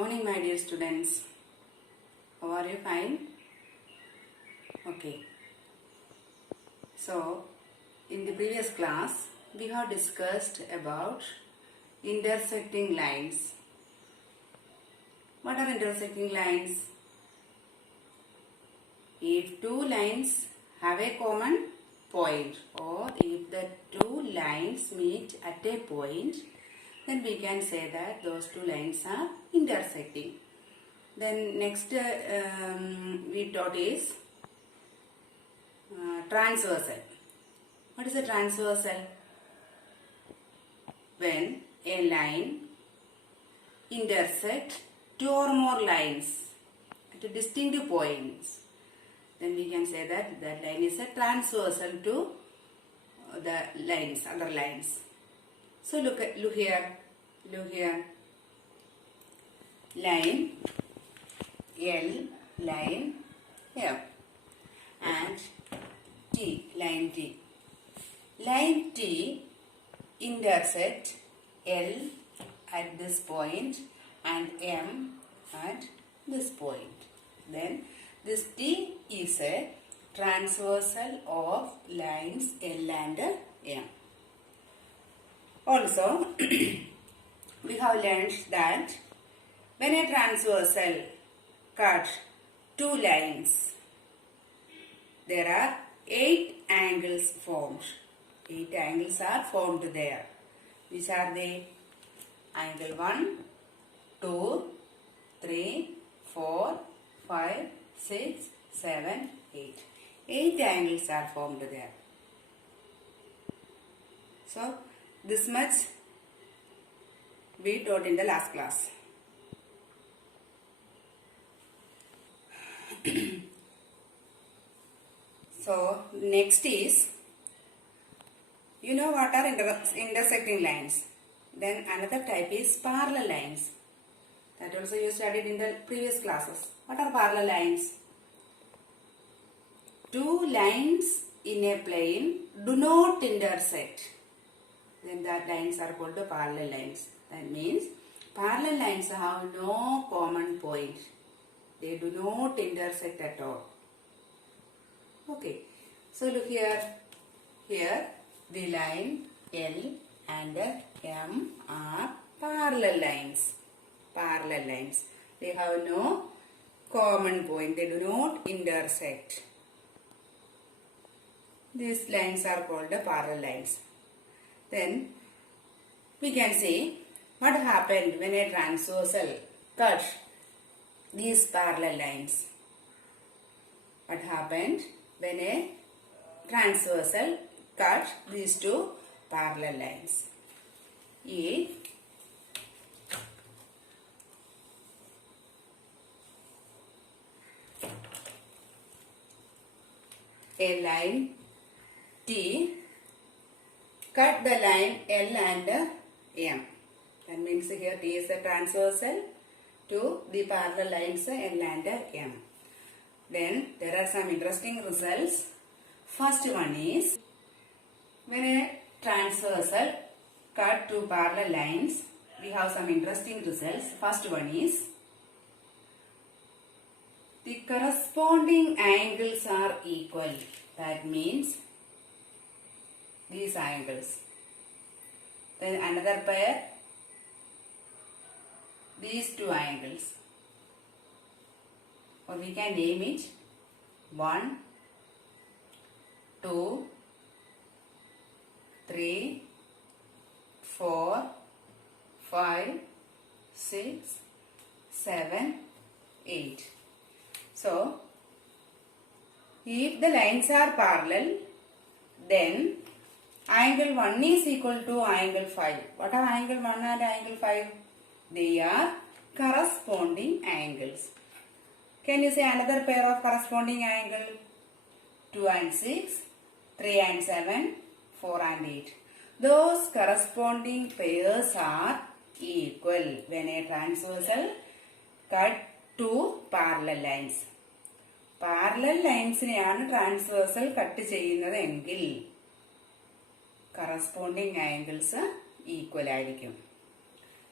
morning, my dear students. How are you? Fine? Okay. So, in the previous class, we have discussed about intersecting lines. What are intersecting lines? If two lines have a common point, or if the two lines meet at a point, then we can say that those two lines are intersecting. Then next we taught is transversal. What is a transversal? When a line intersects two or more lines at distinct points, then we can say that that line is a transversal to the lines, other lines. So look here, line L, line F, and T, line T. Line T intersect L at this point and M at this point. Then this T is a transversal of lines L and M. Also, we have learned that when a transversal cut two lines, there are 8 angles formed. 8 angles are formed there. Which are they? Angle 1, 2, 3, 4, 5, 6, 7, 8. 8 angles are formed there. So, this much we taught in the last class. So, next is, you know what are intersecting lines. Then another type is parallel lines. That also you studied in the previous classes. What are parallel lines? Two lines in a plane do not intersect. Then that lines are called the parallel lines. That means parallel lines have no common point. They do not intersect at all. Okay. So look here. Here the line L and M are parallel lines. Parallel lines. They have no common point. They do not intersect. These lines are called the parallel lines. Then we can see what happened when a transversal cut these parallel lines. What happened when a transversal cut these two parallel lines? If a line T cut the line L and M. That means here T is a transversal to the parallel lines L and M. Then there are some interesting results. First one is, when a transversal cut two parallel lines, we have some interesting results. First one is, the corresponding angles are equal. That means these angles. Then another pair, these two angles. Or we can name it 1, 2, 3, 4, 5, 6, 7, 8. So, if the lines are parallel, then angle 1 is equal to angle 5. What are angle 1 and angle 5? They are corresponding angles. Can you say another pair of corresponding angle? 2 and 6, 3 and 7, 4 and 8. Those corresponding pairs are equal when a transversal cut two parallel lines. Parallel lines are transversal cut cheyyunnathu corresponding angles equal ആയിരിക്കും.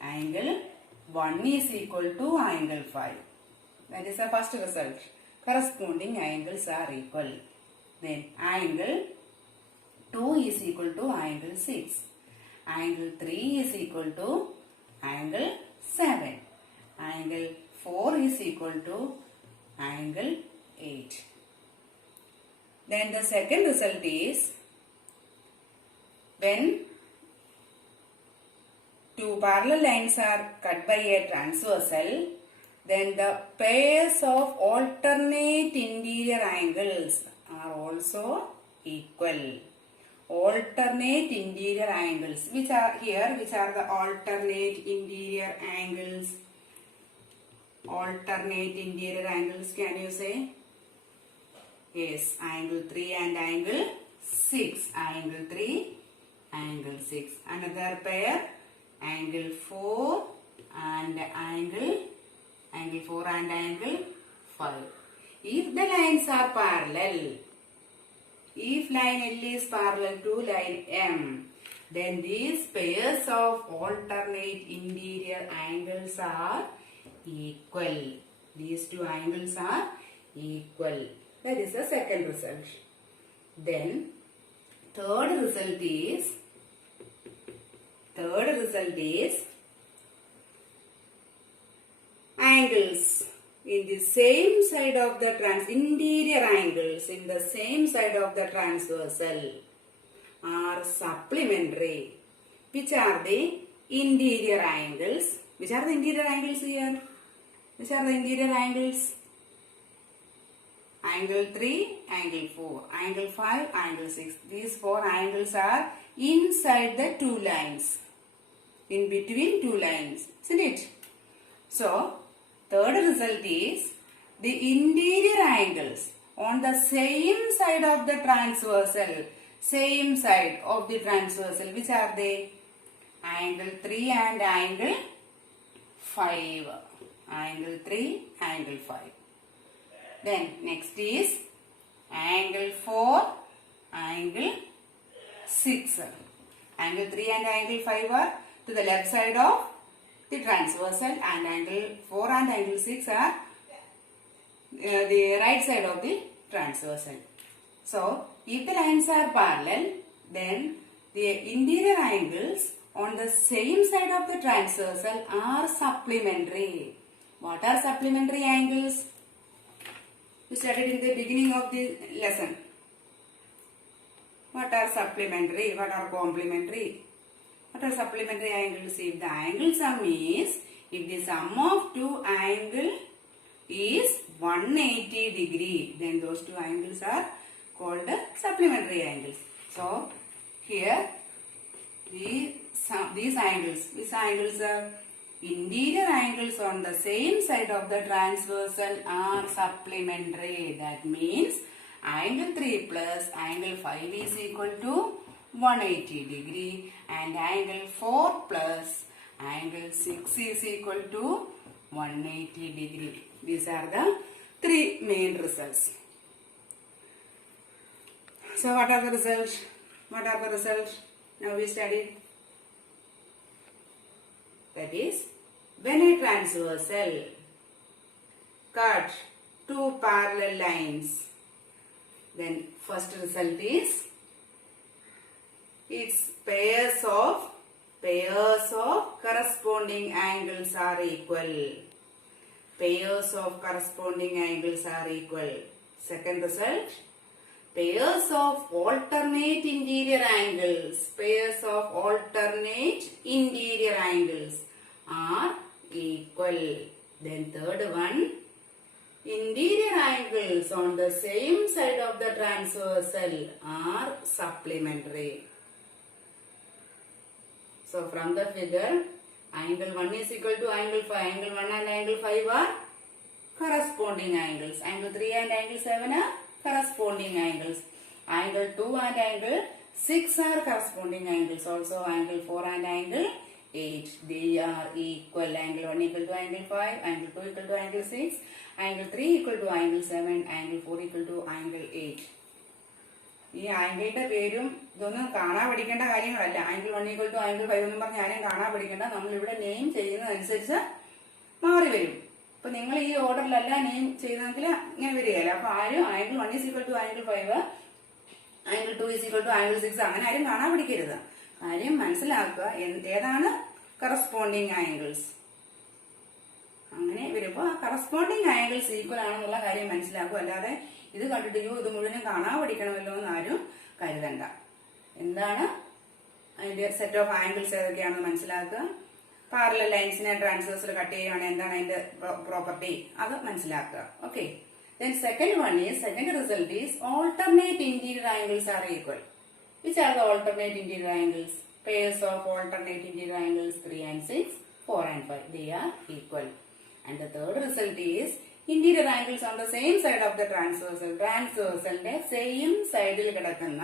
Angle 1 is equal to angle 5. That is the first result. Corresponding angles are equal. Then angle 2 is equal to angle 6. Angle 3 is equal to angle 7. Angle 4 is equal to angle 8. Then the second result is when two parallel lines are cut by a transversal, then the pairs of alternate interior angles are also equal. Alternate interior angles. Which are here? Which are the alternate interior angles? Alternate interior angles, can you say? Yes, angle 3 and angle 6. Angle 3, angle 6. Another pair, angle 4 and angle 4 and angle 5. If the lines are parallel, if line L is parallel to line M, then these pairs of alternate interior angles are equal. These two angles are equal. That is the second result. Then third result is angles in the same side of the interior angles in the same side of the transversal are supplementary. Which are the interior angles? Which are the interior angles here? Which are the interior angles? Angle 3, angle 4, angle 5, angle 6. These four angles are inside the two lines. In between two lines. Isn't it? So, third result is the interior angles on the same side of the transversal. Same side of the transversal. Which are they? Angle 3 and angle 5. Angle 3, angle 5. Then next is angle 4, angle 6. Angle 3 and angle 5 are to the left side of the transversal, and angle 4 and angle 6 are the right side of the transversal. So, if the lines are parallel, then the interior angles on the same side of the transversal are supplementary. What are supplementary angles? We studied in the beginning of the lesson. What are supplementary? What are complementary? What are supplementary angles? If the angle sum is, if the sum of two angles is 180 degree, then those two angles are called supplementary angles. So, here these angles, which angles are interior angles on the same side of the transversal are supplementary. That means angle 3 plus angle 5 is equal to 180 degree and angle 4 plus angle 6 is equal to 180 degree. These are the three main results. So what are the results? What are the results? Now we studied. That is, when a transversal cut two parallel lines, then first result is its pairs of corresponding angles are equal. Pairs of corresponding angles are equal. Second result, pairs of alternate interior angles. Pairs of alternate interior angles are equal. Then third one, interior angles on the same side of the transversal are supplementary. So from the figure, angle 1 is equal to angle 5. Angle 1 and angle 5 are corresponding angles. Angle 3 and angle 7 are corresponding angles. Angle 2 and angle 6 are corresponding angles. Also angle 4 and angle 8. They are equal. Angle 1 equal to angle 5. Angle 2 equal to angle 6. Angle 3 equal to angle 7. Angle 4 equal to angle 8. ഈ ആംഗിളിന്റെ പേരും ഇതൊന്നും കാണാൻ പഠിക്കേണ്ട കാര്യങ്ങളല്ല. Angle 1 equal to angle 5 എന്നും പറഞ്ഞ് ആരെയും കാണാൻ പഠിക്കേണ്ട. നമ്മളിവിടെ നെയിം ചെയ്യുന്നതനുസരിച്ച് മാറി വരും. അപ്പൊ നിങ്ങൾ ഈ ഓർഡറിലല്ല നെയിം ചെയ്തെങ്കിൽ ഇങ്ങനെ വരികയല്ല. അപ്പൊ ആരും angle 1 is equal to angle 5, angle 2 is equal to angle 6 അങ്ങനെ ആരും കാണാൻ പിടിക്കരുത്. കാര്യം മനസ്സിലാക്കുക ഏതാണ് കറസ്പോണ്ടിങ് ആംഗിൾസ്. അങ്ങനെ വരുമ്പോ ആ കറസ്പോണ്ടിങ് ആംഗിൾസ് ഈക്വൽ ആണെന്നുള്ള കാര്യം മനസ്സിലാക്കുക. അല്ലാതെ ഇത് കണ്ടിട്ട് ഇത് മുഴുവനും കാണാൻ പഠിക്കണമല്ലോ എന്ന് ആരും കരുതണ്ട. എന്താണ് അതിന്റെ സെറ്റ് ഓഫ് ആംഗിൾസ് ഏതൊക്കെയാണെന്ന് മനസ്സിലാക്കുക. പാരലൽ ലൈൻസിനെ ട്രാൻസ്വേഴ്സിൽ കട്ട് ചെയ്യുകയാണെങ്കിൽ എന്താണ് അതിന്റെ പ്രോപ്പർട്ടി അത് മനസ്സിലാക്കുക. Okay. Then second result is alternate interior angles are equal. Which are the alternate interior angles? Pairs of alternate interior angles 3 and 6, 4 and 5. They are equal. And the third result is interior angles on the same side of the transversal. Transversalന്റെ same sideൽ കിടക്കുന്ന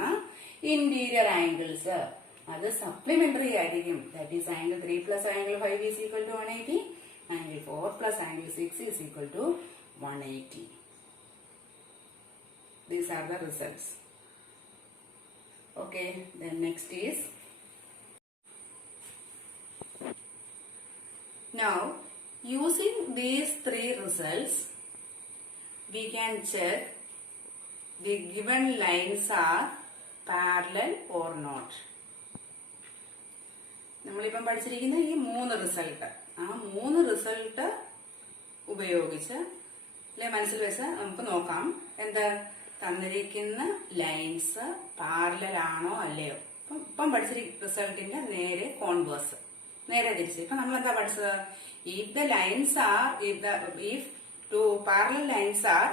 interior angles. അത് supplementary ആയിരിക്കും. That is angle 3 plus angle 5 is equal to 180. Angle 4 plus angle 6 is equal to 180. These are the results. Okay, then next is now using these three results we can check the given lines are parallel or not. നമ്മളിപ്പം പഠിച്ചിരിക്കുന്ന ഈ 3 result ആ 3 result ഉപയോഗിച്ച് മനസ്സിൽ വെച്ച് നമുക്ക് നോക്കാം എന്താ തന്നിരിക്കുന്ന ലൈൻസ് പാരലൽ ആണോ അല്ലയോ. ഇപ്പം പഠിച്ചിരിക്കുന്ന റിസൾട്ടിന്റെ നേരെ കോൺവേഴ്സ്, നേരെ തിരിച്ച്. ഇപ്പൊ നമ്മൾ എന്താ പഠിച്ചത്? If the lines are if two parallel lines are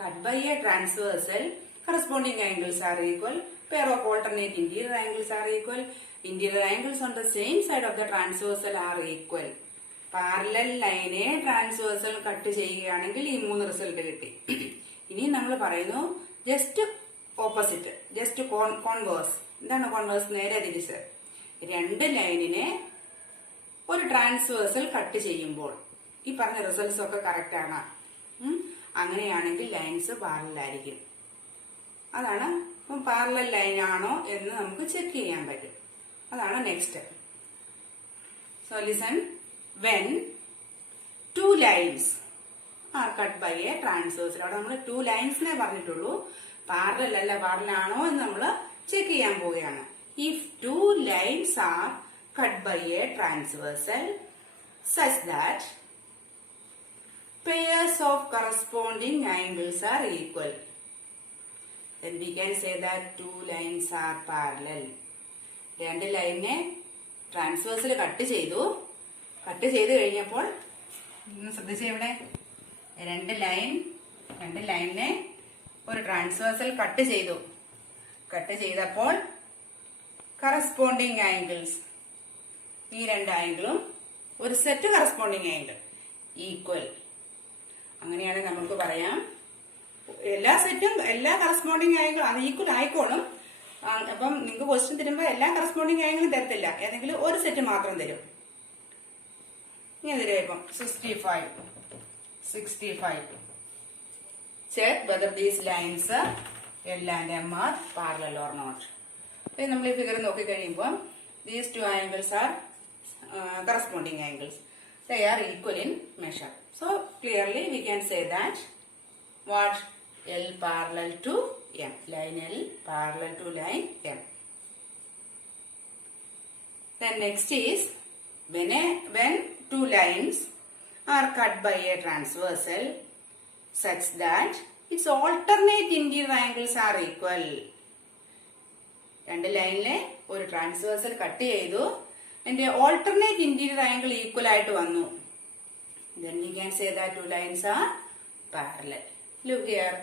cut by a transversal corresponding angles are equal, pair of alternate interior angles are equal, interior angles on the same side of the transversal are equal. Parallel ലൈനെ transversal cut ചെയ്യുകയാണെങ്കിൽ ഈ 3 result കിട്ടി. ഇനി നമ്മൾ പറയുന്നു just opposite, just converse. എന്താണ് converse? നേരെ തിരിച്ച്. 2 ലൈനിനെ ഒരു ട്രാൻസ്വേഴ്സൽ കട്ട് ചെയ്യുമ്പോൾ ഈ പറഞ്ഞ റിസൾട്ട്സ് ഒക്കെ കറക്റ്റ് ആണ്. അങ്ങനെയാണെങ്കിൽ ലൈൻസ് പാരലൽ ആയിരിക്കും. അതാണ് പാരലൽ ലൈൻ ആണോ എന്ന് നമുക്ക് ചെക്ക് ചെയ്യാൻ പറ്റും. അതാണ് next. So listen, when 2 lines are cut by a transversal. അവിടെ നമ്മൾ 2 ലൈൻസിനെ പറഞ്ഞിട്ടുള്ളൂ, പാരലൽ അല്ല പാരലൽ ആണോ എന്ന് നമ്മൾ ചെക്ക് ചെയ്യാൻ പോവുകയാണ്. If 2 lines are cut by a transversal such that pairs of corresponding angles are equal, then we can say that 2 lines are parallel. 2 ലൈനിനെ ട്രാൻസ്വേഴ്സിൽ കട്ട് ചെയ്തു കഴിഞ്ഞപ്പോൾ ശ്രദ്ധിച്ചേ, ഇവിടെ 2 ലൈനിനെ ഒരു ട്രാൻസ്വേഴ്സൽ കട്ട് ചെയ്തപ്പോൾ കറസ്പോണ്ടിങ് ആംഗിൾസ്, ഈ 2 ആംഗിളും ഒരു സെറ്റ് കറസ്പോണ്ടിങ് ആംഗിൾ ഈക്വൽ. അങ്ങനെയാണെങ്കിൽ നമുക്ക് പറയാം എല്ലാ സെറ്റും എല്ലാ കറസ്പോണ്ടിങ് ആംഗിൾ അത് ഈക്വൽ ആയിക്കോളും. അപ്പം നിങ്ങൾക്ക് ക്വസ്റ്റ്യൻ തരുമ്പോൾ എല്ലാ കറസ്പോണ്ടിങ് ആംഗിളും തരത്തില്ല, ഏതെങ്കിലും ഒരു സെറ്റ് മാത്രം തരും. ഇങ്ങനെ തരും. ഇപ്പം 65. Check whether these lines L and M are parallel or not. നമ്മൾ ഈ ഫിഗർ നോക്കി കഴിയുമ്പോൾ these 2 angles are corresponding angles. They are equal in measure. So clearly we can say that what? L parallel to M. Line L parallel to line M. Then next is when 2 lines are cut by a transversal such that its alternate interior angles are equal. 2 ലൈനിലെ ഒരു transversal cut ചെയ്തു, അതിന്റെ alternate interior angle equal ആയിട്ട് വന്നു. Then we can say that 2 lines are parallel. Look here.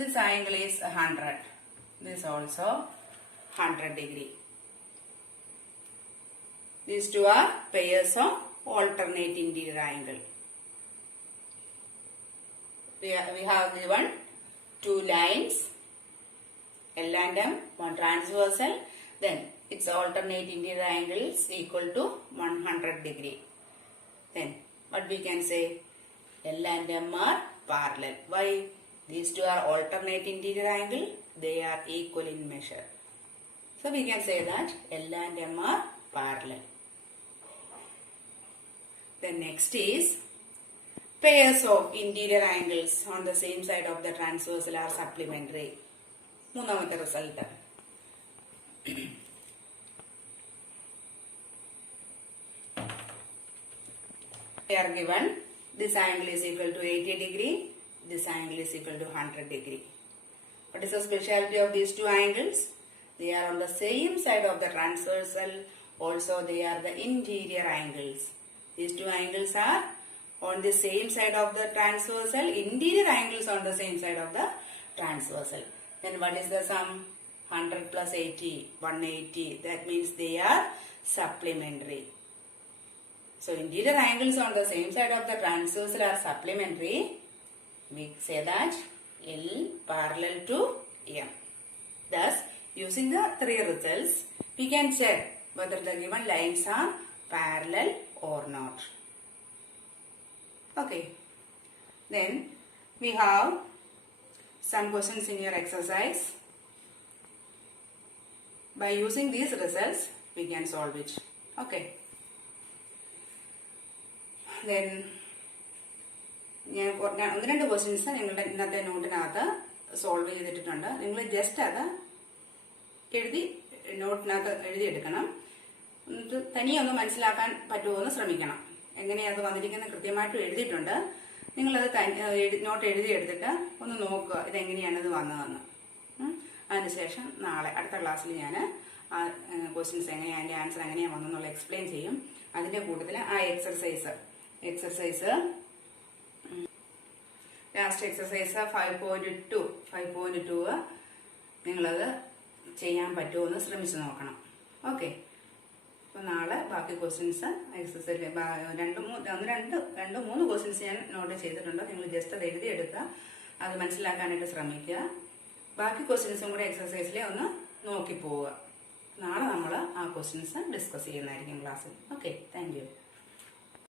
This angle is 100. This also 100 degree. These 2 are pairs of alternate interior angle. We have given 2 lines, L and M, 1 transversal. Then its alternate interior angle is equal to 100 degree. Then what we can say? L and M are parallel. Why? These two are alternate interior angle. They are equal in measure. So we can say that L and M are parallel. The next is pairs of interior angles on the same side of the transversal are supplementary. മൂന്നാമത്തെ result. They are given this angle is equal to 80 degree, this angle is equal to 100 degree. What is the speciality of these two angles? They are on the same side of the transversal, also they are the interior angles. These two angles are on the same side of the transversal, interior angles on the same side of the transversal. Then what is the sum? 100 plus 80, 180. That means they are supplementary. So interior angles on the same side of the transversal are supplementary. We say that L parallel to M. Thus, using the three results, we can check whether the given lines are parallel or not. Okay. Then we have some questions in your exercise. By using these results, we can solve it. Okay. Then ഞാൻ ഒന്ന് രണ്ട് questions നിങ്ങളുടെ ഇന്നത്തെ നോട്ടിനകത്ത് solve ചെയ്തിട്ടുണ്ട്. നിങ്ങൾ just അത് നോട്ടിനകത്ത് എഴുതിയെടുക്കണം. എന്നിട്ട് തനിയെ ഒന്ന് മനസ്സിലാക്കാൻ പറ്റുമോ എന്ന് ശ്രമിക്കണം. എങ്ങനെയാണ് അത് വന്നിരിക്കുന്നത് കൃത്യമായിട്ട് എഴുതിയിട്ടുണ്ട്. നിങ്ങളത് നോട്ട് എഴുതിയെടുത്തിട്ട് ഒന്ന് നോക്കുക ഇതെങ്ങനെയാണ് ഇത് വന്നതെന്ന്. അതിനുശേഷം നാളെ അടുത്ത ക്ലാസ്സിൽ ഞാൻ ആ ക്വസ്റ്റ്യൻസ് എങ്ങനെയാണ് അതിൻ്റെ ആൻസർ എങ്ങനെയാണ് വന്നെന്നുള്ള എക്സ്പ്ലെയിൻ ചെയ്യും. അതിൻ്റെ കൂട്ടത്തിൽ ആ എക്സർസൈസ് ലാസ്റ്റ് എക്സർസൈസ് 5.2 നിങ്ങളത് ചെയ്യാൻ പറ്റുമോ എന്ന് ശ്രമിച്ചു നോക്കണം. ഓക്കെ. അപ്പോൾ നാളെ ബാക്കി ക്വസ്റ്റ്യൻസ് എക്സസൈസ് രണ്ട് മൂന്ന് ക്വസ്റ്റ്യൻസ് ഞാൻ നോട്ട് ചെയ്തിട്ടുണ്ട്. നിങ്ങൾ ജസ്റ്റ് അത് എഴുതിയെടുക്കുക, അത് മനസ്സിലാക്കാനായിട്ട് ശ്രമിക്കുക. ബാക്കി ക്വസ്റ്റ്യൻസും കൂടെ എക്സസൈസിലെ ഒന്ന് നോക്കി പോവുക. നാളെ നമ്മൾ ആ ക്വസ്റ്റ്യൻസ് ഡിസ്കസ് ചെയ്യുന്നതായിരിക്കും ക്ലാസ്സിൽ. Okay, thank you.